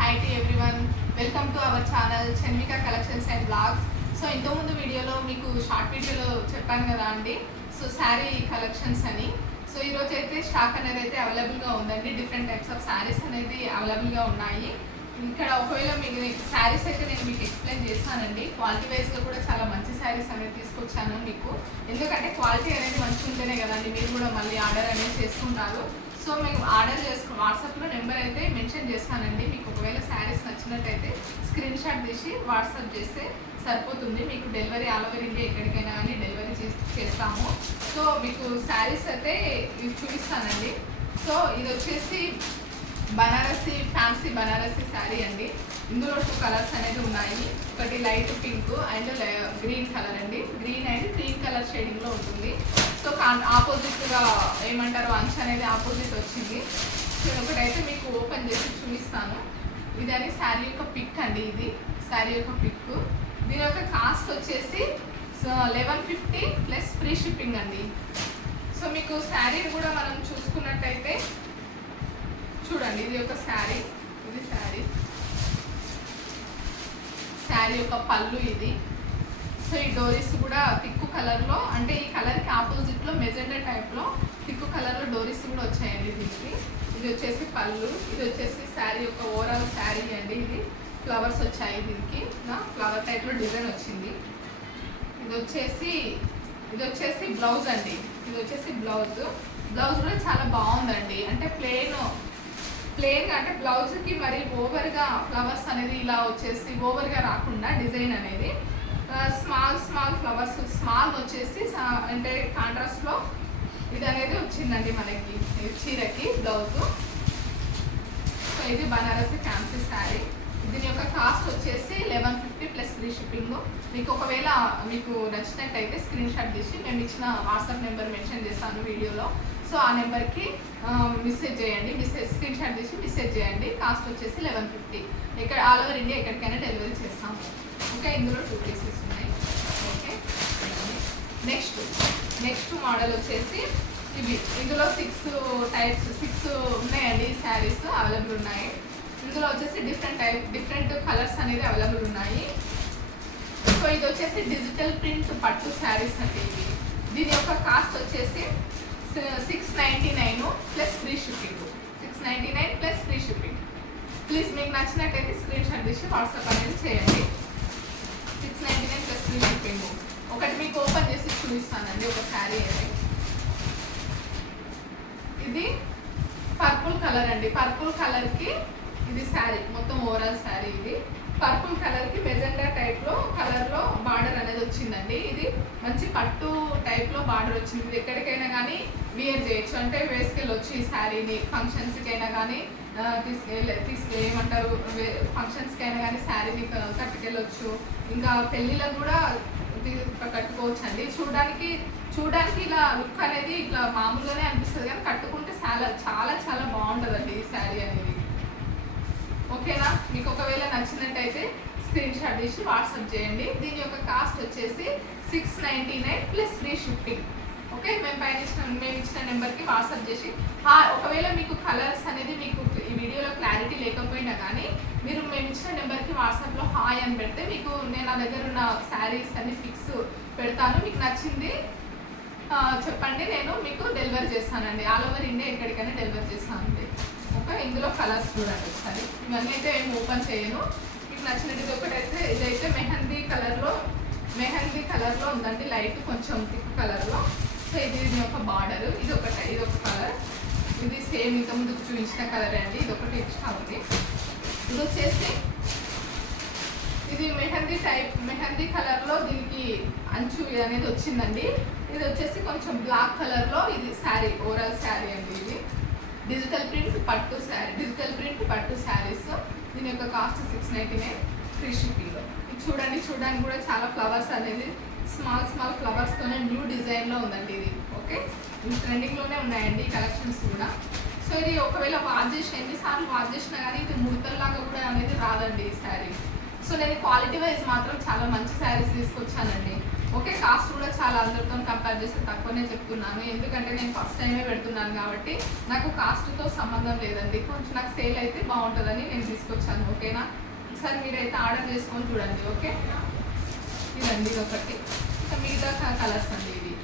Hi to everyone, welcome to our channel Chanvika collections and blogs. So ఇంతకుముందు వీడియోలో మీకు short వీడియోలో చెప్పాను కదా అండి, సో శారీ కలెక్షన్స్ అని. సో ఈరోజు అయితే స్టాక్ అనేది అయితే అవైలబుల్గా ఉందండి. డిఫరెంట్ టైప్స్ ఆఫ్ శారీస్ అనేది అవైలబుల్గా ఉన్నాయి. ఇక్కడ ఒకవేళ మీకు శారీస్ అయితే నేను మీకు ఎక్స్ప్లెయిన్ చేస్తానండి. క్వాలిటీ వైజ్గా కూడా చాలా మంచి శారీస్ అనేది తీసుకొచ్చాను మీకు. ఎందుకంటే క్వాలిటీ అనేది మంచిగా ఉంటేనే కదండి మీరు కూడా మళ్ళీ ఆర్డర్ అనేది చేసుకుంటారు. సో మేము ఆర్డర్ చేసుకుని వాట్సాప్లో నెంబర్ అయితే మెన్షన్ చేస్తానండి. మీకు ఒకవేళ శారీస్ నచ్చినట్టయితే స్క్రీన్ షాట్ తీసి వాట్సాప్ చేస్తే సరిపోతుంది. మీకు డెలివరీ ఆల్ ఓవర్ ఇండియా ఎక్కడికైనా కానీ డెలివరీ చేస్తాము. సో మీకు శారీస్ అయితే ఇది చూపిస్తానండి. సో ఇది వచ్చేసి బనారసి, ఫ్యాన్సీ బనారసి శారీ అండి. ఇందులో 2 కలర్స్ అనేది ఉన్నాయి. ఒకటి light pink and green colour అండి. గ్రీన్ అండ్ గ్రీన్ కలర్ షేడింగ్లో ఉంటుంది. సో ఆపోజిట్గా ఏమంటారు, అంచు అనేది ఆపోజిట్ వచ్చింది. సో ఒకటైతే మీకు ఓపెన్ చేసి చూపిస్తాను. ఇది అని శారీ యొక్క పిక్ అండి. ఇది శారీ యొక్క పిక్. దీని యొక్క కాస్ట్ వచ్చేసి 1150 ప్లస్ ఫ్రీ షిప్పింగ్ అండి. సో మీకు శారీని కూడా మనం చూసుకున్నట్టయితే చూడండి, ఇది ఒక శారీ, ఇది శారీ యొక్క పళ్ళు ఇది. సో ఈ డోరీస్ కూడా తిక్కు కలర్లో, అంటే ఈ కలర్కి ఆపోజిట్లో మెజెండా టైప్లో తిక్కు కలర్లో డోరీస్ కూడా వచ్చాయండి దీనికి. ఇది వచ్చేసి పళ్ళు, ఇది వచ్చేసి శారీ యొక్క ఓవరాల్ శారీ అండి. ఇది ఫ్లవర్స్ వచ్చాయి దీనికి, ఫ్లవర్ టైప్లో డిజైన్ వచ్చింది. ఇది వచ్చేసి బ్లౌజ్ అండి. ఇది వచ్చేసి బ్లౌజ్ కూడా చాలా బాగుందండి. అంటే ప్లెయిన్ అంటే బ్లౌజ్కి మరి ఓవర్గా ఫ్లవర్స్ అనేది ఇలా వచ్చేసి ఓవర్గా రాకుండా డిజైన్ అనేది స్మాల్ ఫ్లవర్స్, స్మాల్ వచ్చేసి అంటే కాంట్రాస్ట్లో ఇది అనేది వచ్చిందండి మనకి చీరకి బ్లౌజ్. సో ఇది బనారసి ఫ్యాన్సీ శారీ. దీని యొక్క కాస్ట్ వచ్చేసి 1150 ప్లస్ ఫ్రీ షిప్పింగ్. మీకు ఒకవేళ మీకు నచ్చినట్టయితే స్క్రీన్ షాట్ తీసి మేము ఇచ్చిన వాట్సాప్ నెంబర్ మెన్షన్ చేస్తాను వీడియోలో. సో ఆ నెంబర్కి మెసేజ్ చేయండి, స్క్రీన్ షాట్ తీసి మెసేజ్ చేయండి. కాస్ట్ వచ్చేసి 1150. ఇక్కడ ఆల్ ఓవర్ ఇండియా ఎక్కడికైనా డెలివరీ చేస్తాము. ఓకే, ఇందులో 2 పీసెస్ ఉన్నాయి. ఓకే, నెక్స్ట్ మోడల్ వచ్చేసి ఇవి. ఇందులో 6 ఉన్నాయండి శారీస్ అవైలబుల్ ఉన్నాయి. ఇందులో వచ్చేసి డిఫరెంట్ కలర్స్ అనేది అవైలబుల్ ఉన్నాయి. సో ఇది వచ్చేసి డిజిటల్ ప్రింట్ పట్టు శారీస్ అండి. దీని యొక్క కాస్ట్ వచ్చేసి 699 plus free shipping. 699 plus free shipping. Please మీకు నచ్చినట్టయితే స్క్రీన్ షాట్ తీసి వాట్సాప్ అనేది చేయండి. 699 ప్లస్ ఫ్రీ షిప్పింగ్. ఒకటి మీకు ఓపెన్ చేసి చూపిస్తానండి ఒక శారీ అది. ఇది పర్పుల్ కలర్ అండి. పర్పుల్ కలర్కి ఇది శారీ మొత్తం ఓవరాల్ శారీ. ఇది పర్పుల్ కలర్కి మెజెండా టైప్లో కలర్లో బార్డర్ అనేది వచ్చిందండి. ఇది మంచి పట్టు టైప్లో బార్డర్ వచ్చింది. ఇది ఎక్కడికైనా కానీ వియర్ చేయొచ్చు, అంటే వేసుకెళ్ళొచ్చు ఈ శారీని. ఫంక్షన్స్కైనా కానీ ఏమంటారు, ఫంక్షన్స్కైనా కానీ శారీని కట్టుకెళ్ళొచ్చు. ఇంకా పెళ్ళిళ్ళకు కూడా కట్టుకోవచ్చు అండి. చూడడానికి ఇలా లుక్ అనేది ఇట్లా మామూలుగానే అనిపిస్తుంది, కానీ కట్టుకుంటే చాలా బాగుంటుందండి ఈ శారీ అనేది. ఓకేనా, మీకు ఒకవేళ నచ్చినట్టయితే స్క్రీన్ షాట్ తీసి వాట్సాప్ చేయండి. దీని యొక్క కాస్ట్ వచ్చేసి 699 ప్లస్ ఫ్రీ షిప్పింగ్. ఓకే, మేము ఇచ్చిన నెంబర్కి వాట్సాప్ చేసి ఒకవేళ మీకు కలర్స్ అనేది మీకు ఈ వీడియోలో క్లారిటీ లేకపోయినా కానీ మీరు మేము ఇచ్చిన నెంబర్కి వాట్సాప్లో హాయ్ అని పెడితే మీకు నేను నా దగ్గర ఉన్న శారీస్ అన్ని పిక్స్ పెడతాను. మీకు నచ్చింది చెప్పండి, నేను మీకు డెలివరీ చేస్తానండి. ఆల్ ఓవర్ ఇండియా ఎక్కడికైనా డెలివరీ చేస్తానండి. ఓకే, ఇందులో కలర్స్ చూడండి ఒకసారి. ఇవన్నీ అయితే ఏం ఓపెన్ చేయను. మీకు నచ్చినట్టు ఒకటైతే ఇదైతే మెహందీ కలర్లో ఉందండి. లైట్ కొంచెం థిక్ కలర్లో. సో ఇది ఒక బార్డర్. ఇది ఒక కలర్. ఇది సేమ్ ఇంత ముందుకు చూపించిన కలర్ అండి. ఇది ఒకటి ఎక్స్ట్రా ఉంది. ఇది వచ్చేసి ఇది మెహందీ కలర్లో దీనికి అంచు అనేది వచ్చిందండి. ఇది వచ్చేసి కొంచెం బ్లాక్ కలర్లో ఇది శారీ, ఓవరాల్ శారీ అండి. ఇది డిజిటల్ ప్రింట్ పట్టు శారీస్. దీని యొక్క కాస్ట్ 699 ఫ్రీ షిప్పింగ్లో. ఇది చూడడానికి కూడా చాలా ఫ్లవర్స్ అనేది స్మాల్ ఫ్లవర్స్తోనే న్యూ డిజైన్లో ఉందండి ఇది. ఓకే, ట్రెండింగ్లోనే ఉన్నాయండి ఈ కలెక్షన్స్ కూడా. సో ఇది ఒకవేళ ఎన్నిసార్లు వాష్ చేసినా కానీ ఇది ముడతల్లాగా కూడా అనేది రాదండి ఈ శారీ. సో నేను క్వాలిటీ వైజ్ మాత్రం చాలా మంచి శారీస్ తీసుకొచ్చానండి. ఓకే, కాస్ట్ కూడా చాలా అందరితో కంపేర్ చేస్తే తక్కువనే చెప్తున్నాను, ఎందుకంటే నేను ఫస్ట్ టైమే పెడుతున్నాను కాబట్టి నాకు కాస్ట్తో సంబంధం లేదండి. కొంచెం నాకు సేల్ అయితే బాగుంటుందని నేను తీసుకొచ్చాను. ఓకేనా, ఒకసారి మీరైతే ఆర్డర్ చేసుకొని చూడండి. ఓకే, ఇదండి ఇది ఒకటి. ఇంకా మిగతా కలర్స్ అండి. ఇది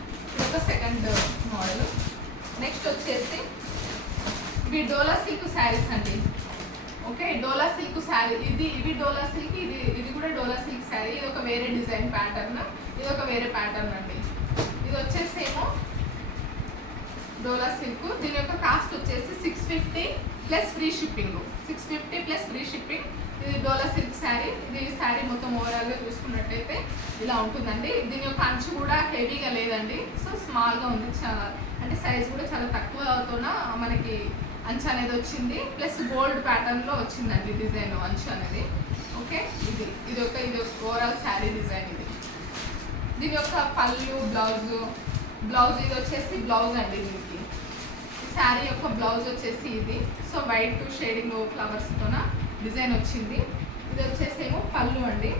ఒక సెకండ్ మోడల్. నెక్స్ట్ వచ్చేసి ఇవి డోలా సిల్క్ శారీస్ అండి. ఓకే, డోలా సిల్క్ శారీ ఇవి డోలా సిల్క్, ఇది కూడా డోలా సిల్క్ శారీ. ఇది ఒక వేరే డిజైన్ ప్యాటర్న్, ఇది ఒక వేరే ప్యాటర్న్ అండి. ఇది వచ్చేసేమో డోలా సిల్క్. దీని యొక్క కాస్ట్ వచ్చేసి 650 plus free shipping. 650 plus free shipping. ఇది డోలా సిల్క్ శారీ. ఇది శారీ మొత్తం ఓవరాల్గా చూసుకున్నట్టయితే ఇలా ఉంటుందండి. దీని యొక్క అంచు కూడా హెవీగా లేదండి, సో స్మాల్గా ఉంది. చాలా అంటే సైజ్ కూడా చాలా తక్కువతోన మనకి అంచు అనేది వచ్చింది. ప్లస్ గోల్డ్ ప్యాటర్న్లో వచ్చిందండి డిజైన్ అంచు అనేది. ఓకే, ఇది ఒక ఓవరాల్ శారీ డిజైన్. దీని యొక్క పళ్ళు, బ్లౌజ్ ఇది వచ్చేసి బ్లౌజ్ అండి. దీనికి శారీ యొక్క బ్లౌజ్ వచ్చేసి ఇది. సో వైట్ షేడింగ్ ఫ్లవర్స్తోన డిజైన్ వచ్చింది. ఇది వచ్చేసేమో పళ్ళు అండి.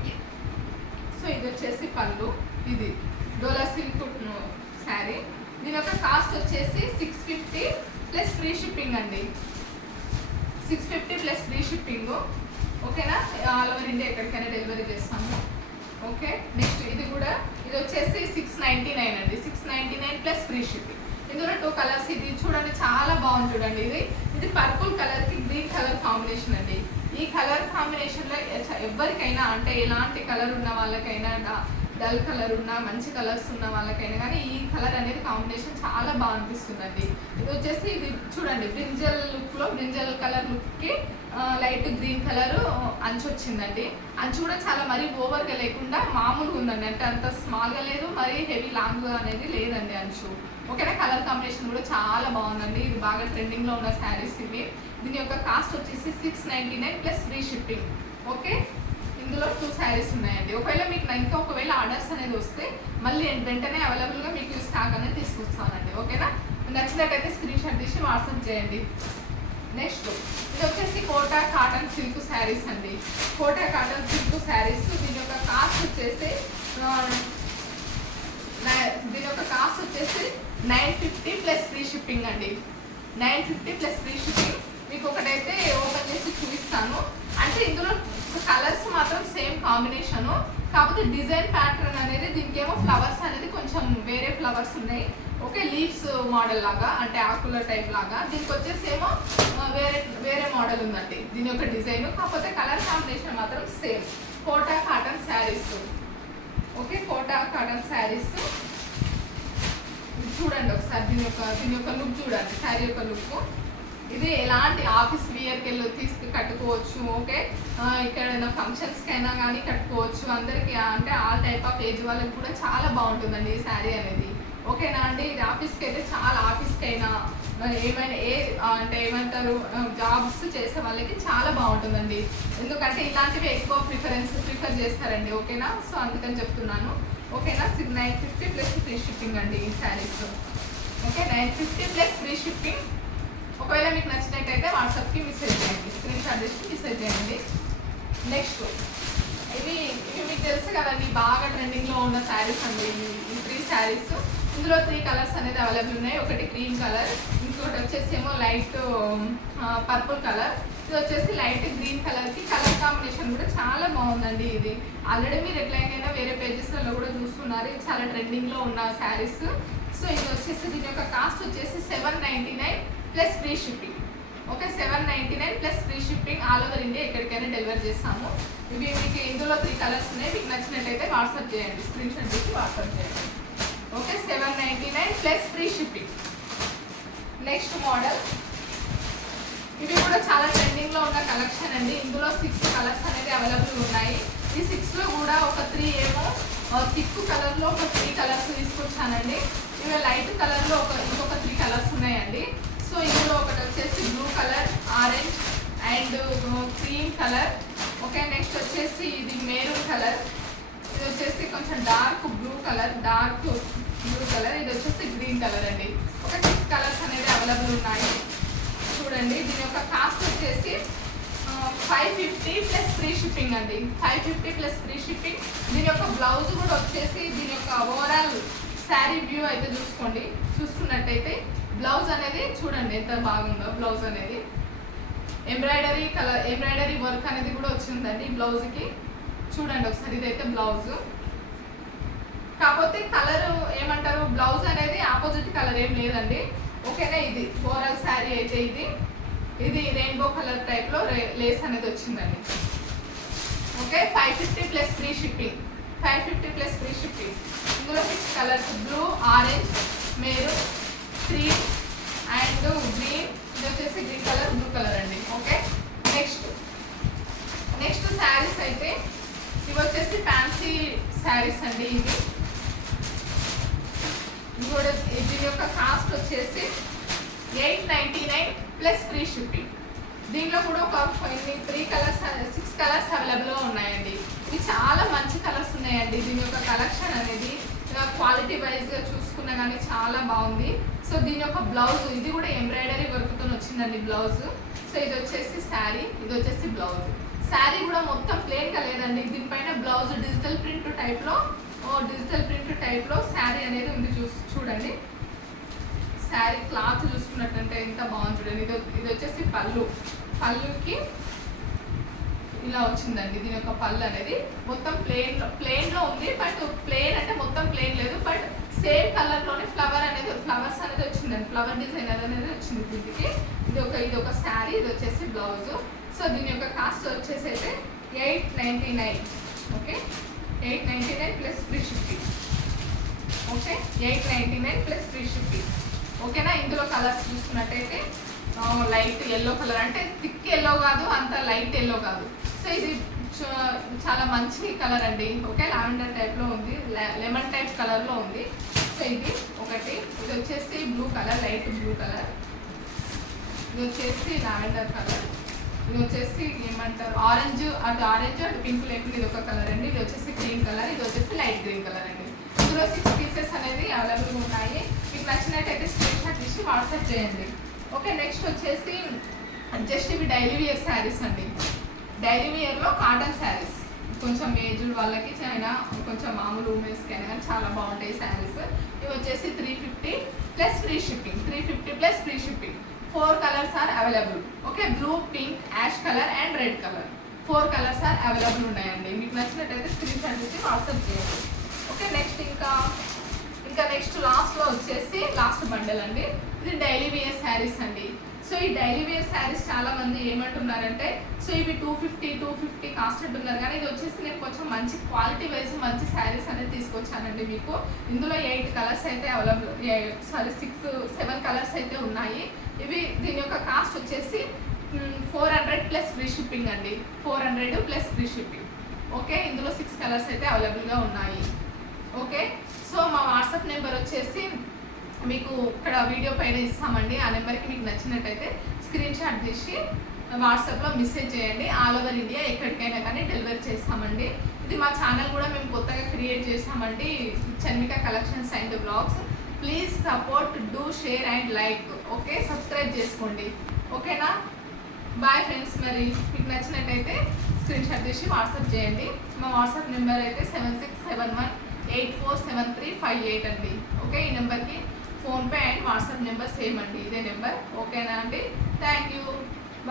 సో ఇది వచ్చేసి పళ్ళు. ఇది డోలా సిల్క్ శారీ. దీని యొక్క కాస్ట్ వచ్చేసి 650 ప్లస్ ఫ్రీ షిప్పింగ్ అండి. 650 ప్లస్ ఫ్రీ షిప్పింగ్. ఓకేనా, ఆల్ ఓవర్ ఇండియా ఎక్కడికైనా డెలివరీ చేస్తాము. ఓకే, నెక్స్ట్ ఇది వచ్చేసి 699 అండి. 699 ప్లస్ ఫ్రీ షిప్పింగ్. ఇందులో 2 కలర్స్. ఇది చూడండి చాలా బాగుంది చూడండి. ఇది పర్పుల్ కలర్కి గ్రీన్ కలర్ కాంబినేషన్ అండి. ఈ కలర్ కాంబినేషన్లో ఎవరికైనా అంటే ఎలాంటి కలర్ ఉన్న వాళ్ళకైనా, డల్ కలర్ ఉన్న మంచి కలర్స్ ఉన్న వాళ్ళకైనా కానీ ఈ కలర్ అనేది కాంబినేషన్ చాలా బాగా అనిపిస్తుందండి. ఇది వచ్చేసి ఇది చూడండి బ్రింజల్ లుక్లో, బ్రింజల్ కలర్ లుక్కి లైట్ గ్రీన్ కలర్ అంచు వచ్చిందండి. అంచు కూడా చాలా మరీ ఓవర్గా లేకుండా మామూలుగా ఉందండి. అంటే అంత స్మాల్గా లేదు, మరీ హెవీ లాంగ్ అనేది లేదండి అంచు. ఓకేనా, కలర్ కాంబినేషన్ కూడా చాలా బాగుందండి. ఇది బాగా ట్రెండింగ్లో ఉన్న శారీస్ ఇవి. దీని యొక్క కాస్ట్ వచ్చేసి 699 ప్లస్ ఫ్రీ షిప్పింగ్. ఓకే, ఇందులో 2 శారీస్ ఉన్నాయండి. ఒకవేళ మీకు ఇంకా ఒకవేళ ఆర్డర్స్ అనేది వస్తే మళ్ళీ వెంటనే అవైలబుల్గా మీకు స్టాక్ అనేది తీసుకొస్తానండి. ఓకేనా, నచ్చినట్టయితే స్క్రీన్ షాట్ తీసి వాట్సాప్ చేయండి. నెక్స్ట్ ఇది వచ్చేసి కోటా కాటన్ సిల్క్ శారీస్ అండి. Kota cotton silk sarees. దీని యొక్క కాస్ట్ వచ్చేసి 950 ప్లస్ ఫ్రీ షిప్పింగ్ అండి. 950 ప్లస్ ఫ్రీ షిప్పింగ్. మీకు ఒకటైతే ఓపెన్ చేసి చూపిస్తాను. అంటే ఇందులో కలర్స్ మాత్రం సేమ్ కాంబినేషను, కాకపోతే డిజైన్ ప్యాటర్న్ అనేది దీనికి ఏమో ఫ్లవర్స్ అనేది కొంచెం వేరే ఫ్లవర్స్ ఉన్నాయి. ఓకే, లీవ్స్ మోడల్ లాగా, అంటే ఆకుల టైప్ లాగా. దీనికి వచ్చేసి ఏమో వేరే మోడల్ ఉందండి దీని యొక్క డిజైన్, కాకపోతే కలర్ కాంబినేషన్ మాత్రం same. Kota cotton saris. Okay, Kota cotton saris. చూడండి ఒకసారి దీని యొక్క లుక్ చూడండి, శారీ యొక్క లుక్. ఇది ఎలాంటి ఆఫీస్ వేర్కి వెళ్ళి కట్టుకోవచ్చు. ఓకే, ఇక్కడ ఫంక్షన్స్కి అయినా కానీ కట్టుకోవచ్చు. అందరికీ అంటే ఆల్ టైప్ ఆఫ్ ఏజ్ వాళ్ళకి కూడా చాలా బాగుంటుందండి ఈ శారీ అనేది. ఓకేనా అండి, ఇది ఆఫీస్కి అయితే చాలా, ఆఫీస్కి అయినా ఏమైనా అంటే ఏమంటారు జాబ్స్ చేసే వాళ్ళకి చాలా బాగుంటుందండి. ఎందుకంటే ఇలాంటివి ఎక్కువ ప్రిఫర్ చేస్తారండి. ఓకేనా, సో అందుకని చెప్తున్నాను. ఓకేనా, 950 ప్లస్ ఫ్రీ షిప్పింగ్ అండి ఈ saris. Okay, 950 plus free shipping. ఒకవేళ మీకు నచ్చినట్టయితే వాట్సాప్కి మెసేజ్ చేయండి, స్క్రీన్ షాట్ చేసి మెసేజ్ చేయండి. నెక్స్ట్ ఇవి మీకు తెలుసు కదండి, బాగా ట్రెండింగ్లో ఉన్న శారీస్ అండి. ఈ 3 శారీస్. ఇందులో 3 కలర్స్ అనేది అవైలబుల్ ఉన్నాయి. ఒకటి క్రీమ్ కలర్, ఇంకోటి వచ్చేసి ఏమో లైట్ పర్పుల్ కలర్, ఇది వచ్చేసి లైట్ గ్రీన్ కలర్కి. కలర్ కాంబినేషన్ కూడా చాలా బాగుందండి. ఇది ఆల్రెడీ మీరు ఎట్లయినా వేరే పేజెస్లలో కూడా చూస్తున్నారు. ఇది చాలా ట్రెండింగ్లో ఉన్న శారీస్. సో ఇది వచ్చేసి దీని యొక్క కాస్ట్ వచ్చేసి 799 plus free shipping. Okay, 799 plus free shipping. All over India ఎక్కడికైనా డెలివరీ చేస్తాము. ఇవి మీకు ఇందులో 3 కలర్స్ ఉన్నాయి. మీకు నచ్చినట్టయితే వాట్సాప్ చేయండి, స్క్రీన్ షాట్ చేసి వాట్సాప్ చేయండి. Okay, 799 plus free shipping. Next model. ఇవి కూడా చాలా ట్రెండింగ్లో ఉన్న కలెక్షన్ అండి. ఇందులో 6 కలర్స్ అనేది అవైలబుల్ ఉన్నాయి. ఈ 6లో కూడా ఒక 3 ఏమో థిక్ కలర్లో ఒక 3 కలర్స్ తీసుకొచ్చానండి. ఇవి లైట్ కలర్లో ఇంకొక 3 కలర్స్ ఉన్నాయండి. సో ఇందులో ఒకటి వచ్చేసి blue colour, orange and cream colour. Okay, next వచ్చేసి ఇది మెరూన్ కలర్, ఇది వచ్చేసి కొంచెం డార్క్ బ్లూ కలర్, ఇది వచ్చేసి గ్రీన్ కలర్ అండి. ఒక 6 కలర్స్ అనేది అవైలబుల్ ఉన్నాయి. చూడండి, దీని యొక్క కాస్ట్ వచ్చేసి 550 ప్లస్ ఫ్రీ షిప్పింగ్ అండి. 550 ప్లస్ ఫ్రీ షిప్పింగ్. దీని యొక్క బ్లౌజ్ కూడా వచ్చేసి దీని యొక్క ఓవరాల్ శారీ వ్యూ అయితే చూసుకున్నట్టయితే బ్లౌజ్ అనేది చూడండి ఎంత బాగుందో. బ్లౌజ్ అనేది ఎంబ్రాయిడరీ వర్క్ అనేది కూడా వచ్చిందండి బ్లౌజ్కి. చూడండి ఒకసారి, ఇదైతే బ్లౌజ్. కాకపోతే కలర్ ఏమంటారు, బ్లౌజ్ అనేది ఆపోజిట్ కలర్ ఏం లేదండి. ఓకేనా, ఇది ఓవరాల్ శారీ అయితే ఇది రెయిన్బో కలర్ టైప్లో లేస్ అనేది వచ్చిందండి. Okay, 550 plus free shipping. 550 plus free shipping. ఇందులో 6 colours, blue, orange, maroon, cream and green. ఇది వచ్చేసి గ్రీన్ కలర్, బ్లూ కలర్ అండి. ఓకే, నెక్స్ట్ శారీస్ అయితే ఇవి వచ్చేసి ఫ్యాన్సీ శారీస్ అండి. ఇది కూడా దీని యొక్క కాస్ట్ వచ్చేసి 899 ప్లస్ ఫ్రీ షిప్పింగ్. దీంట్లో కూడా ఒక 6 కలర్స్ అవైలబుల్గా ఉన్నాయండి. ఇవి చాలా మంచి కలర్స్ ఉన్నాయండి. దీని యొక్క కలెక్షన్ అనేది క్వాలిటీ వైజ్గా చూసుకున్నా కానీ చాలా బాగుంది. సో దీని యొక్క బ్లౌజ్ ఇది కూడా ఎంబ్రాయిడరీ వర్క్తో వచ్చిందండి బ్లౌజ్. సో ఇది వచ్చేసి శారీ, ఇది వచ్చేసి బ్లౌజ్. శారీ కూడా మొత్తం ప్లెయిన్గా లేదండి. దీనిపైన బ్లౌజ్ డిజిటల్ ప్రింట్ టైప్లో శారీ అనేది ఉంది. చూడండి శారీ క్లాత్ చూసుకున్నట్టంటే ఎంత బాగుంది చూడండి. ఇది వచ్చేసి పళ్ళుకి ఇలా వచ్చిందండి. దీని యొక్క పళ్ళు అనేది మొత్తం ప్లెయిన్లో ఉంది. బట్ ప్లెయిన్ అంటే మొత్తం ప్లెయిన్ లేదు, బట్ సేమ్ కలర్లోనే ఫ్లవర్స్ అనేది వచ్చిందండి. ఫ్లవర్ డిజైన్ అనేది వచ్చింది దీనికి. ఇది ఒక శారీ, ఇది వచ్చేసి బ్లౌజ్. సో దీని యొక్క కాస్ట్ వచ్చేసి అయితే 899. Okay, 899 plus free shipping. Okay, 899 plus free shipping. ఓకేనా, ఇందులో కలర్స్ చూసుకున్నట్టయితే లైట్ ఎల్లో కలర్, అంటే థిక్ ఎల్లో కాదు, అంత లైట్ ఎల్లో కాదు. సో ఇది చాలా మంచి కలర్ అండి. ఓకే, లావెండర్ టైప్లో ఉంది, లెమన్ టైప్ కలర్లో ఉంది. సో ఇది ఒకటి. ఇది వచ్చేసి blue colour, light blue colour. ఇది వచ్చేసి లావెండర్ కలర్. ఇది వచ్చేసి ఏమంటారు ఆరెంజ్, అటు పింక్ లేకుండా ఇది ఒక కలర్ అండి. ఇది వచ్చేసి గ్రీన్ కలర్, ఇది వచ్చేసి లైట్ గ్రీన్ కలర్ అండి. ఇందులో 6 పీసెస్ అనేది అవైలబుల్గా ఉన్నాయి. మీకు నచ్చినట్టయితే స్క్రీన్ షాట్ తీసి వాట్సాప్ చేయండి. ఓకే, నెక్స్ట్ వచ్చేసి జస్ట్ ఇవి డైలీ వేర్ శారీస్ అండి. డైలీ వేర్లో కాటన్ శారీస్, కొంచెం ఏజ్డ్ వాళ్ళకి అయినా కొంచెం మామూలు ఉమెన్స్కి అయినా కానీ చాలా బాగుంటాయి శారీస్. ఇవి వచ్చేసి 350 plus free shipping. 350 plus free shipping. 4 colours are available. Okay, blue, pink, ash colour and red colour. 4 colours are available ఉన్నాయండి. మీకు నచ్చినట్టయితే స్క్రీన్ షాట్ తీసి వాట్సాప్ చేయండి. ఓకే, నెక్స్ట్ లాస్ట్లో వచ్చేసి లాస్ట్ బండల్ అండి. ఇది డైలీ వేర్ శారీస్ అండి. సో ఈ డైలీ వేర్ శారీస్ చాలా మంది ఏమంటున్నారంటే, సో ఇవి 250 కాస్ట్ అంటున్నారు, కానీ ఇది వచ్చేసి నేను కొంచెం మంచి క్వాలిటీ వైజ్ మంచి శారీస్ అనేది తీసుకొచ్చానండి మీకు. ఇందులో 8 కలర్స్ అయితే అవైలబుల్, 7 కలర్స్ అయితే ఉన్నాయి. దీని యొక్క కాస్ట్ వచ్చేసి 400 ప్లస్ ఫ్రీ షిప్పింగ్ అండి. 400 ప్లస్ ఫ్రీ షిప్పింగ్. ఓకే, ఇందులో 6 కలర్స్ అయితే అవైలబుల్గా ఉన్నాయి. ఓకే, సో మా వాట్సాప్ నెంబర్ వచ్చేసి మీకు ఇక్కడ వీడియో పైన ఇస్తామండి. ఆ నెంబర్కి మీకు నచ్చినట్టయితే స్క్రీన్ షాట్ తీసి వాట్సాప్లో మెసేజ్ చేయండి. ఆల్ ఓవర్ ఇండియా ఎక్కడికైనా కానీ డెలివరీ చేస్తామండి. ఇది మా ఛానల్ కూడా మేము కొత్తగా క్రియేట్ చేస్తామండి, Chanvika collections and blogs. Please support, do share and like. Okay, subscribe చేసుకోండి. ఓకేనా, బాయ్ ఫ్రెండ్స్. మరి మీకు నచ్చినట్టయితే స్క్రీన్ షాట్ తీసి వాట్సాప్ చేయండి. మా వాట్సాప్ నెంబర్ అయితే 7671847358 అండి. ఓకే, ఈ నెంబర్కి PhonePe and WhatsApp number same అండి, ఇదే నెంబర్. ఓకేనా అండి, థ్యాంక్ యూ.